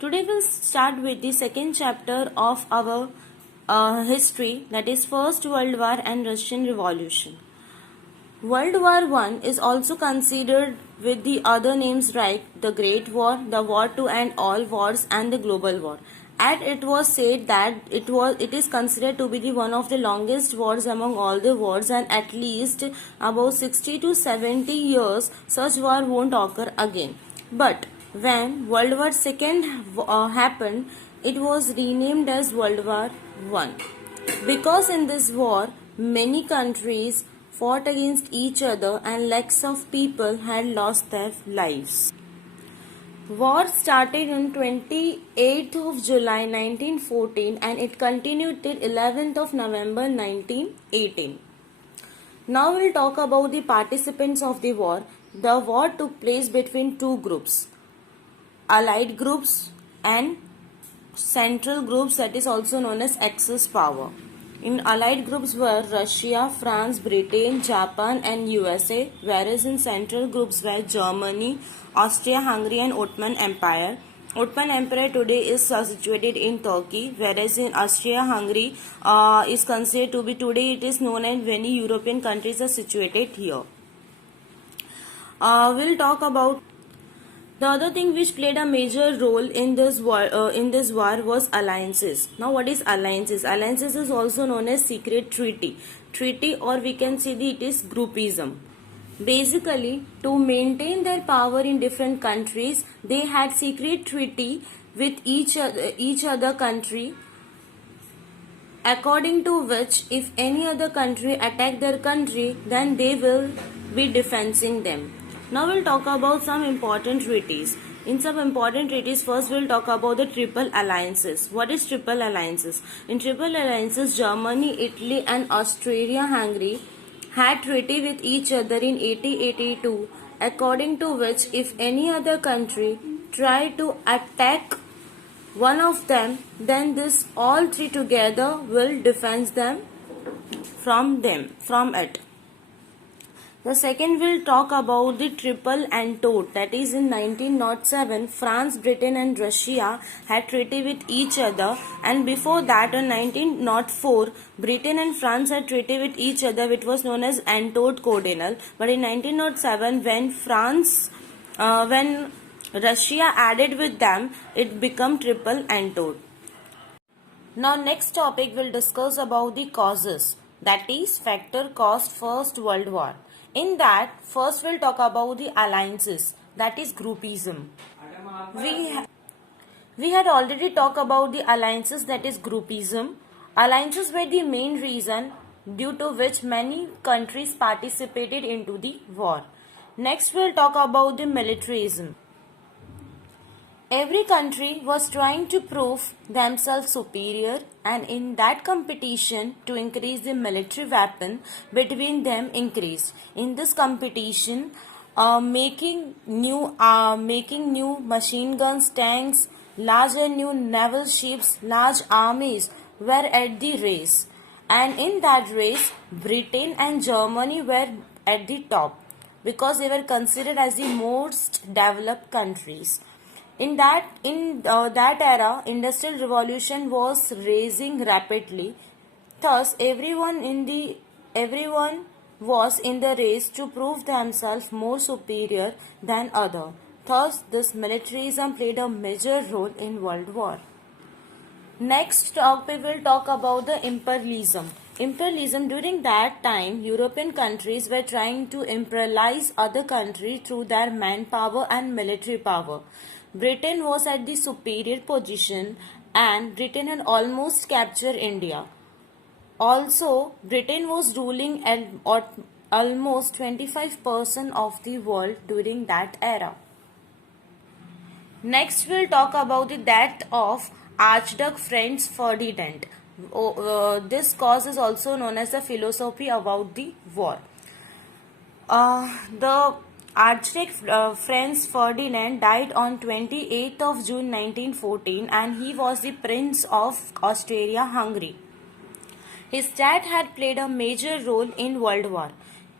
Today we'll start with the second chapter of our history, that is First World War and Russian Revolution. World War I is also considered with the other names like the Great War, the War to End All Wars, and the Global War. And it was said that it is considered to be the one of the longest wars among all the wars, and at least about 60 to 70 years such war won't occur again. But when World War II happened, it was renamed as World War I. Because in this war, many countries fought against each other and lakhs of people had lost their lives. War started on 28th of July 1914 and it continued till 11th of November 1918. Now we'll talk about the participants of the war. The war took place between two groups, Allied groups and Central groups, that is also known as Axis power. In Allied groups were Russia, France, Britain, Japan and USA, whereas in Central groups were Germany, Austria-Hungary and Ottoman Empire. Ottoman Empire today is situated in Turkey, whereas in Austria-Hungary is considered to be today it is known as many European countries are situated here. We'll talk about the other thing which played a major role in this war was alliances. Now, what is alliances? Alliances is also known as secret treaty, or we can say it is groupism. Basically, to maintain their power in different countries, they had secret treaty with each other country, according to which if any other country attack their country, then they will be defending them. Now we'll talk about some important treaties. In some important treaties, first we'll talk about the triple alliances. What is triple alliances? In triple alliances, Germany, Italy and Austria-Hungary had treaty with each other in 1882, according to which if any other country tried to attack one of them, then this all three together will defend them from it. The second will talk about the Triple Entente, that is in 1907 France, Britain and Russia had treaty with each other, and before that in 1904 Britain and France had treaty with each other which was known as Entente Cordiale, but in 1907 when Russia added with them, it became Triple Entente. Now next topic will discuss about the causes, that is factor caused First World War. In that, first we'll talk about the alliances, that is groupism. We had already talked about the alliances, that is groupism. Alliances were the main reason due to which many countries participated into the war. Next we'll talk about the militarism. Every country was trying to prove themselves superior, and in that competition to increase the military weapon between them increased. In this competition, making new machine guns, tanks, larger new naval ships, large armies were at the race. And in that race, Britain and Germany were at the top because they were considered as the most developed countries. In that era, industrial revolution was rising rapidly. Thus, everyone was in the race to prove themselves more superior than other. Thus, this militarism played a major role in World War. Next we will talk about the imperialism. Imperialism, during that time, European countries were trying to imperialize other countries through their manpower and military power. Britain was at the superior position and Britain had almost captured India. Also, Britain was ruling at almost 25% of the world during that era. Next, we'll talk about the death of Archduke Franz Ferdinand. This cause is also known as the philosophy about the war. The Archduke Franz Ferdinand died on 28th of June 1914 and he was the Prince of Austria-Hungary. His dad had played a major role in World War.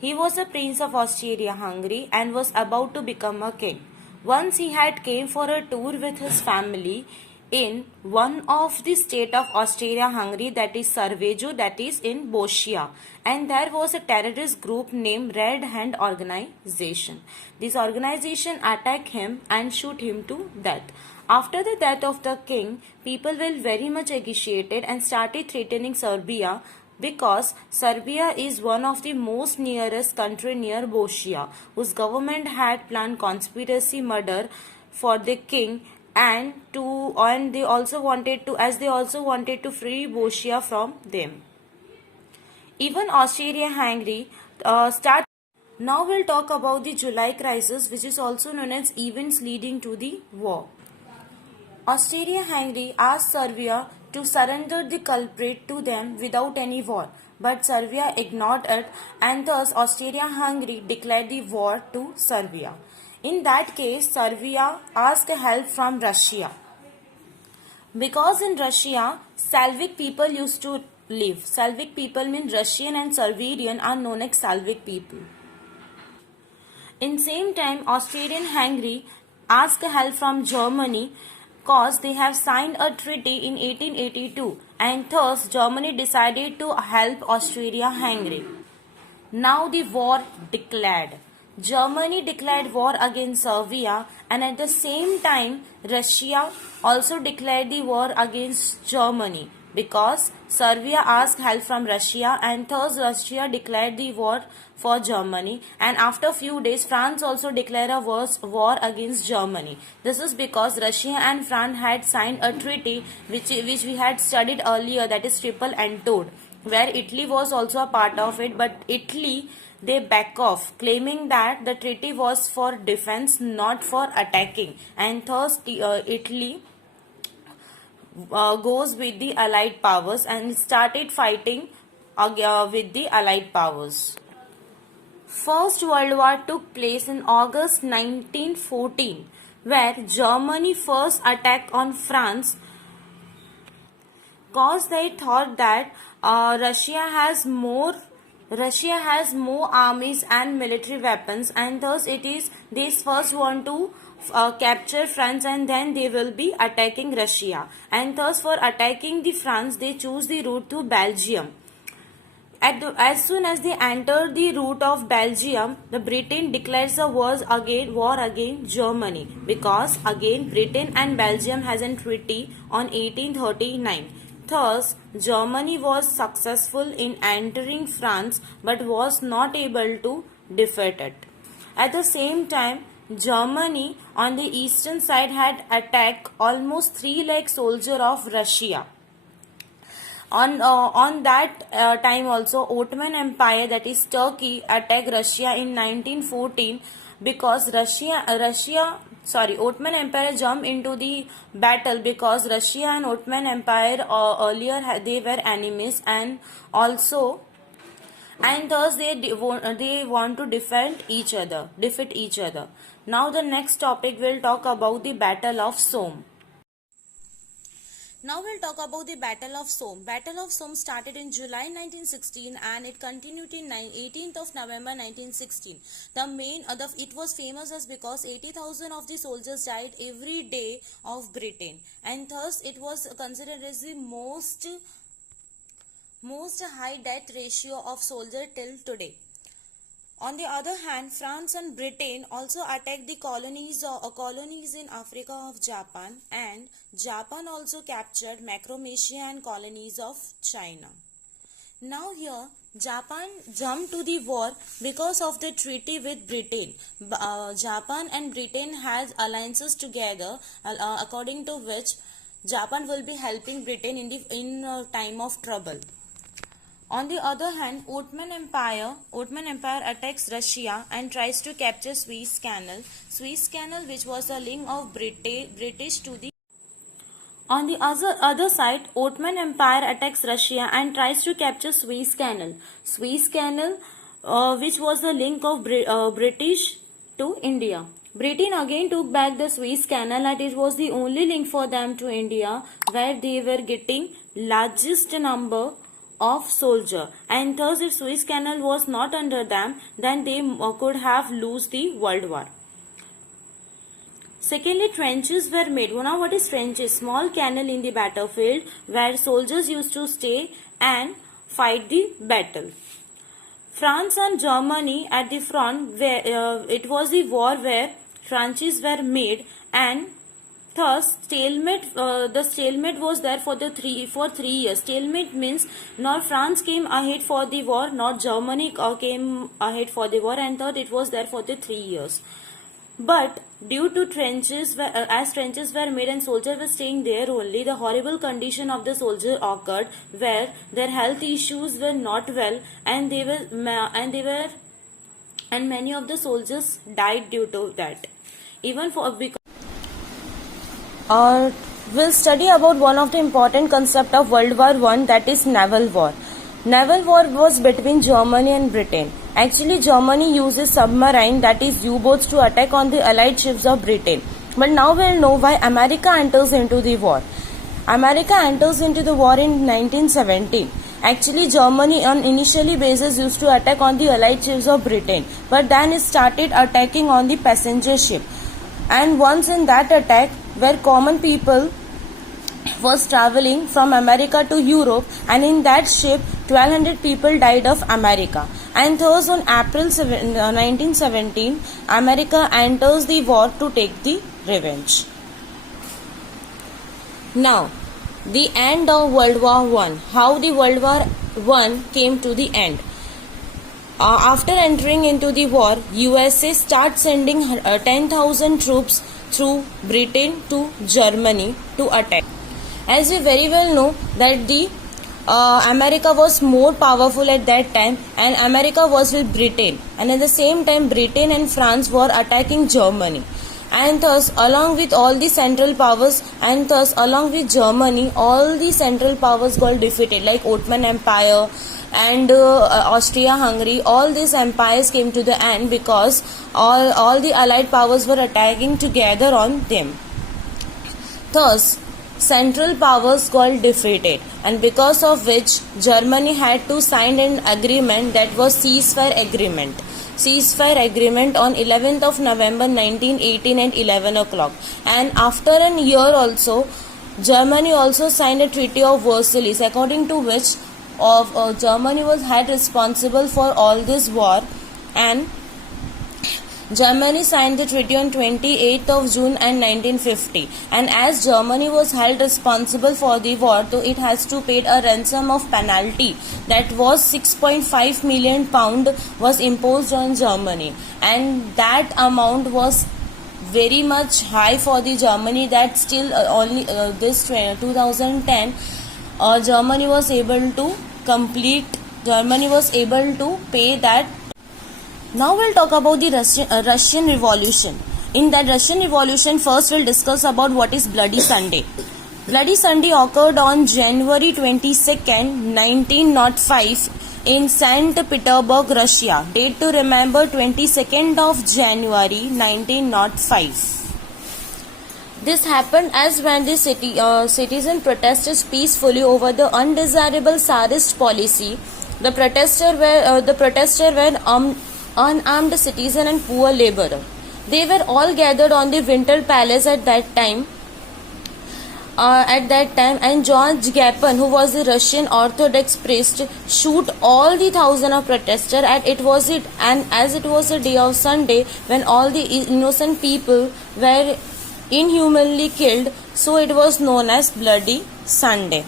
He was a Prince of Austria-Hungary and was about to become a king. Once he had came for a tour with his family in one of the state of Austria-Hungary, that is Sarvejo, that is in Boschia, and there was a terrorist group named Red Hand Organization. This organization attacked him and shoot him to death. After the death of the king, people were very much agitated and started threatening Serbia, because Serbia is one of the most nearest country near Boschia, whose government had planned conspiracy murder for the king, and they also wanted to free Boschia from them. Even Austria-Hungary start. Now we'll talk about the July crisis, which is also known as events leading to the war. Austria-Hungary asked Serbia to surrender the culprit to them without any war, but Serbia ignored it, and thus Austria-Hungary declared the war to Serbia. In that case, Serbia asked help from Russia, because in Russia, Slavic people used to live. Slavic people mean Russian and Serbian are known as Slavic people. In same time, Austrian-Hungary asked help from Germany, cause they have signed a treaty in 1882, and thus Germany decided to help Austria-Hungary. Now the war declared. Germany declared war against Serbia, and at the same time Russia also declared the war against Germany, because Serbia asked help from Russia, and thus Russia declared the war for Germany, and after few days France also declared a war against Germany. This is because Russia and France had signed a treaty which we had studied earlier, that is Triple Entente, where Italy was also a part of it, but Italy, they back off, claiming that the treaty was for defense, not for attacking, and thus Italy goes with the Allied powers and started fighting with the Allied powers. First World War took place in August 1914, where Germany first attacked on France, cause they thought that Russia has more armies and military weapons, and thus they first want to capture France, and then they will be attacking Russia, and thus for attacking the France they choose the route to Belgium. As soon as they enter the route of Belgium, the Britain declares a war against Germany, because again Britain and Belgium has a treaty on 1839. Thus, Germany was successful in entering France, but was not able to defeat it. At the same time, Germany on the eastern side had attacked almost 3 lakh soldiers of Russia. On that time also, Ottoman Empire, that is Turkey, attacked Russia in 1914, because Ottoman Empire jumped into the battle, because Russia and Ottoman Empire earlier they were enemies, and thus they want to defeat each other. Now the next topic will talk about the Battle of Somme. Now we'll talk about the Battle of Somme. Battle of Somme started in July 1916 and it continued in 18th of November 1916. It was famous as because 80,000 of the soldiers died every day of Britain, and thus it was considered as the most high death ratio of soldier till today. On the other hand, France and Britain also attacked the colonies in Africa of Japan, and Japan also captured Micronesia and colonies of China. Now here, Japan jumped to the war because of the treaty with Britain. Japan and Britain has alliances together, according to which Japan will be helping Britain in time of trouble. On the other hand, Ottoman Empire attacks Russia and tries to capture Suez Canal, which was a link of British to the. On the other side, Ottoman Empire attacks Russia and tries to capture Suez Canal, which was the link of British to India. Britain again took back the Suez Canal, and it was the only link for them to India, where they were getting largest number of soldier, and thus if Suez Canal was not under them, then they could have lose the World War. Secondly, trenches were made. Now, what is trenches? Small canal in the battlefield where soldiers used to stay and fight the battle. France and Germany at the front, where it was the war where trenches were made, and thus stalemate. The stalemate was there for 3 years. Stalemate means not France came ahead for the war, not Germany came ahead for the war, and third it was there for the 3 years. But due to trenches, as trenches were made and soldiers were staying there only, the horrible condition of the soldier occurred, where their health issues were not well, and many of the soldiers died due to that. Even for because we'll study about one of the important concept of World War I, that is naval war. Naval war was between Germany and Britain. Actually, Germany uses submarine, that is U-boats, to attack on the allied ships of Britain. But now we'll know why America enters into the war. America enters into the war in 1917. Actually, Germany on initially basis used to attack on the allied ships of Britain, but then it started attacking on the passenger ship. And once in that attack, where common people was traveling from America to Europe, and in that ship 1200 people died of America. And thus on April 1917, America enters the war to take the revenge. Now, the end of World War I. How the World War I came to the end. After entering into the war, USA starts sending 10,000 troops through Britain to Germany to attack. As we very well know that the America was more powerful at that time, and America was with Britain, and at the same time Britain and France were attacking Germany, and thus along with all the central powers, and thus along with Germany, all the central powers got defeated, like Ottoman Empire and Austria-Hungary. All these empires came to the end because all the allied powers were attacking together on them. Thus central powers got defeated, and because of which Germany had to sign an agreement, that was ceasefire agreement on 11th of November 1918 at 11 o'clock. And after a year also, Germany also signed a Treaty of Versailles, according to which Germany was held responsible for all this war, and Germany signed the treaty on 28th of June and 1950, and as Germany was held responsible for the war, so it has to pay a ransom of penalty, that was £6.5 million was imposed on Germany, and that amount was very much high for the Germany, that still only this 2010 Germany was able to pay that. Now we'll talk about the Russian Revolution. In that Russian Revolution, first we'll discuss about what is Bloody Sunday. Bloody Sunday occurred on January 22nd, 1905 in St. Petersburg, Russia. Date to remember, 22nd of January 1905. This happened as when the citizen protested peacefully over the undesirable Tsarist policy. The protesters were unarmed citizen and poor laborer. They were all gathered on the Winter Palace at that time, and George Gapon, who was the Russian Orthodox priest, shoot all the thousands of protesters. And as it was a day of Sunday when all the innocent people were inhumanly killed, so it was known as Bloody Sunday.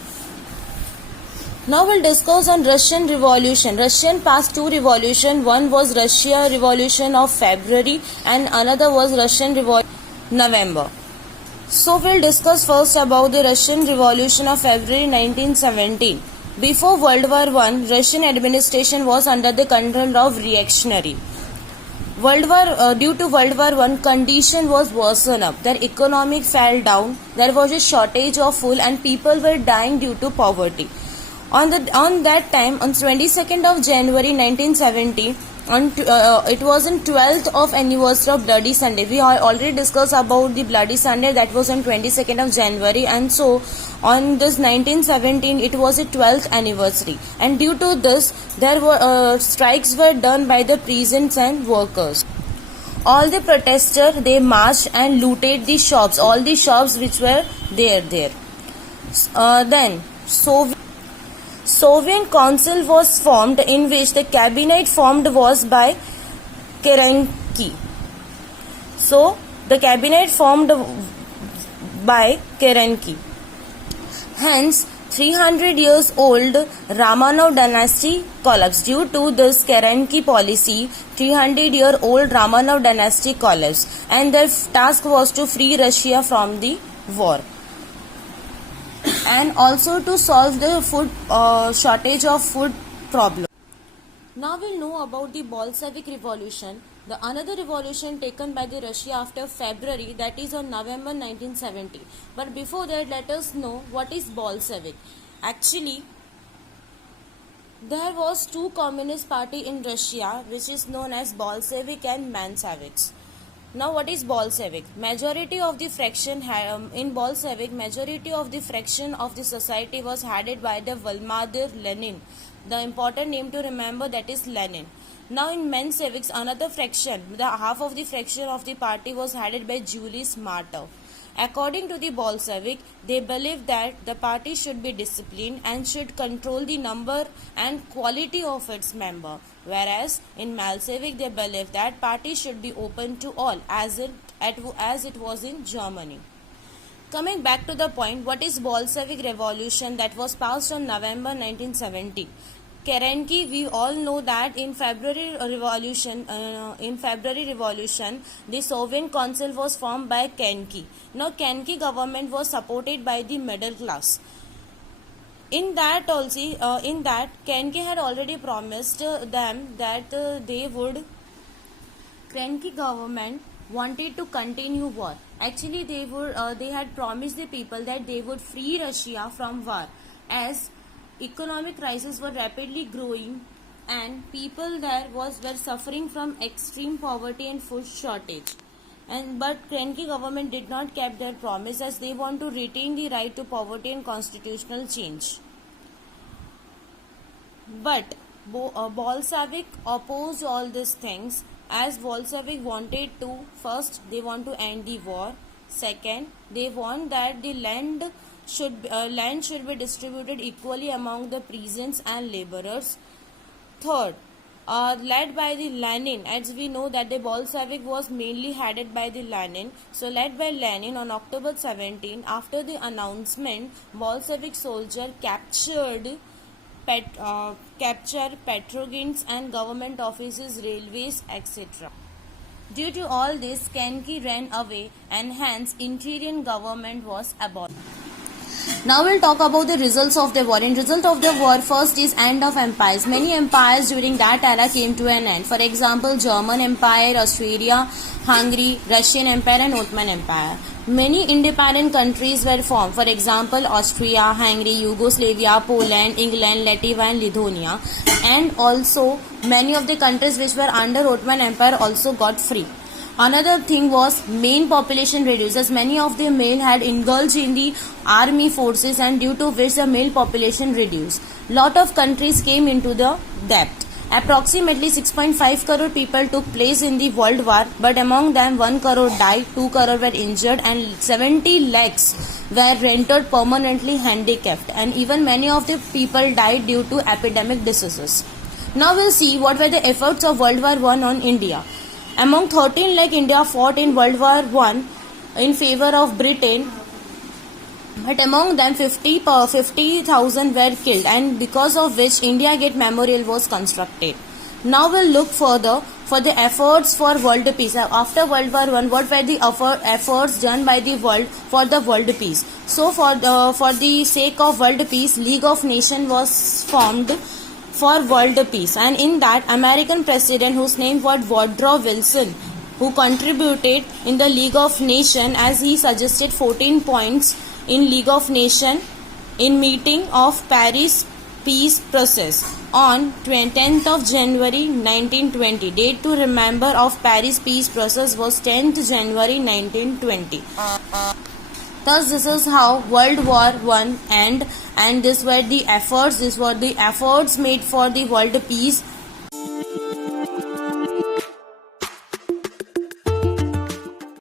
Now we'll discuss on Russian Revolution. Russian passed two revolutions. One was Russia Revolution of February, and another was Russian Revolution November. So we'll discuss first about the Russian Revolution of February 1917. Before World War I, Russian administration was under the control of reactionary. Due to World War I, condition was worsened up. Their economy fell down. There was a shortage of food, and people were dying due to poverty. On that time, on 22nd of January 1970, it was on 12th of anniversary of Bloody Sunday. We already discussed about the Bloody Sunday, that was on 22nd of January, and so on this 1917 it was a 12th anniversary, and due to this there were strikes were done by the peasants and workers. all the protesters, they marched and looted the shops, all the shops which were there. Then Soviet Council was formed, in which the cabinet formed was by Kerensky. So the cabinet formed by Kerensky. Hence 300 years old Romanov dynasty collapsed. Due to this Kerensky policy, 300-year-old Romanov dynasty collapsed, and their task was to free Russia from the war and also to solve the food shortage of food problem. Now we'll know about the Bolshevik Revolution, the another revolution taken by the Russia after February, that is on November 1970. But before that, let us know what is Bolshevik. Actually, there was two communist party in Russia, which is known as Bolshevik and Mensheviks. Now what is Bolshevik? Majority of the fraction in Bolshevik, majority of the fraction of the society was headed by the Vladimir Lenin. The important name to remember, that is Lenin. Now in Mensheviks, another fraction, the half of the fraction of the party was headed by Julius Martyr. According to the Bolshevik, they believed that the party should be disciplined and should control the number and quality of its member, whereas in Bolshevik they believed that party should be open to all, as it was in Germany. Coming back to the point, what is Bolshevik Revolution that was passed on November 1970? Kerensky, we all know that in February Revolution, the Soviet Council was formed by Kerensky. Now Kerensky government was supported by the middle class. In that Kerensky had already promised them that Kerensky government wanted to continue war. Actually, they had promised the people that they would free Russia from war, as economic crises were rapidly growing and people there were suffering from extreme poverty and food shortage. But Kerensky government did not keep their promise, as they want to retain the right to poverty and constitutional change. But Bolshevik opposed all these things, as Bolshevik wanted to, first they want to end the war, second they want that the land should be distributed equally among the peasants and laborers. Third, led by the Lenin, as we know that the Bolshevik was mainly headed by the Lenin. So led by Lenin, on October 17, after the announcement, Bolshevik soldiers captured Petrograd and government offices, railways, etc. Due to all this, Kerensky ran away, and hence interim government was abolished. Now we'll talk about the results of the war. In result of the war, first is end of empires. Many empires during that era came to an end. For example, German Empire, Austria, Hungary, Russian Empire and Ottoman Empire. Many independent countries were formed. For example, Austria, Hungary, Yugoslavia, Poland, England, Latvia and Lithuania. And also many of the countries which were under Ottoman Empire also got free. Another thing was male population reduced, as many of the male had indulged in the army forces, and due to which the male population reduced. Lot of countries came into the debt. Approximately 6.5 crore people took place in the world war, but among them 1 crore died, 2 crore were injured and 70 lakhs were rendered permanently handicapped, and even many of the people died due to epidemic diseases. Now we'll see what were the efforts of World War I on India. Among 13 lakh India fought in World War I in favor of Britain, but among them 50,000 were killed, and because of which India Gate Memorial was constructed. Now we'll look further for the efforts for world peace. After World War I, what were the efforts done by the world for the world peace? So for the sake of world peace, League of Nations was formed for world peace, and in that American president, whose name was Woodrow Wilson, who contributed in the League of Nations, as he suggested 14 points in League of Nations in meeting of Paris peace process on 10th of January 1920. Date to remember of Paris peace process was 10th January 1920. Thus, this is how World War I ended, and these were the efforts made for the world peace